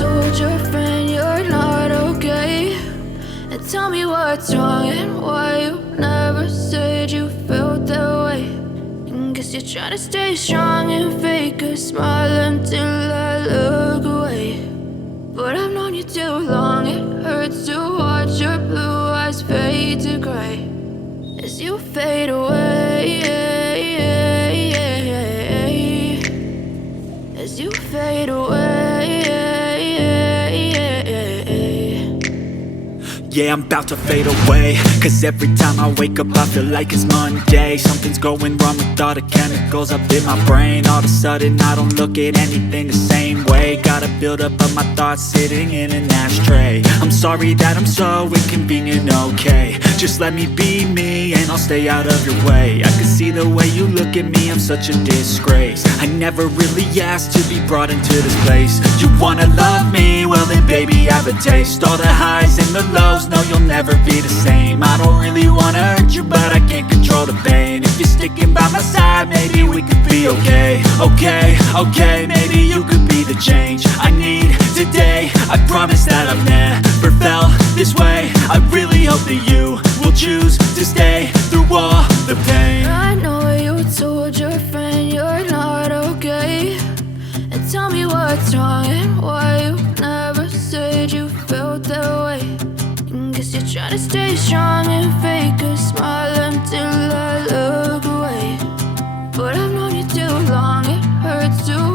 told your friend you're not okay? And tell me what's wrong and why you never said you felt that way. And guess you're trying to stay strong and fake a smile until I look away. But I've known you too long, it hurts to watch your blue eyes fade to gray as you fade away, as you fade away. Yeah, I'm about to fade away, cause every time I wake up I feel like it's Monday. Something's going wrong with all the chemicals up in my brain. All of a sudden I don't look at anything the same way. Got a buildup of my thoughts sitting in an ashtray. I'm sorry that I'm so inconvenient, okay? Just let me be me and I'll stay out of your way. I can see the way you look at me, I'm such a disgrace. I never really asked to be brought into this place. You wanna love me? Well then baby I have a taste. All the highs and the lows, no you'll never be the same. I don't really wanna hurt you but I can't control the pain. If you're sticking by my side maybe we could be okay. Okay, maybe you could be the change I need today. I promise that I've never felt this way. I really hope that you will choose to stay through all the pain. I know you told your friend you're not okay. And tell me what's wrong and why you never said you felt that way. And guess you're trying to stay strong and fake a smile until I look away. But I've known you too long, it hurts to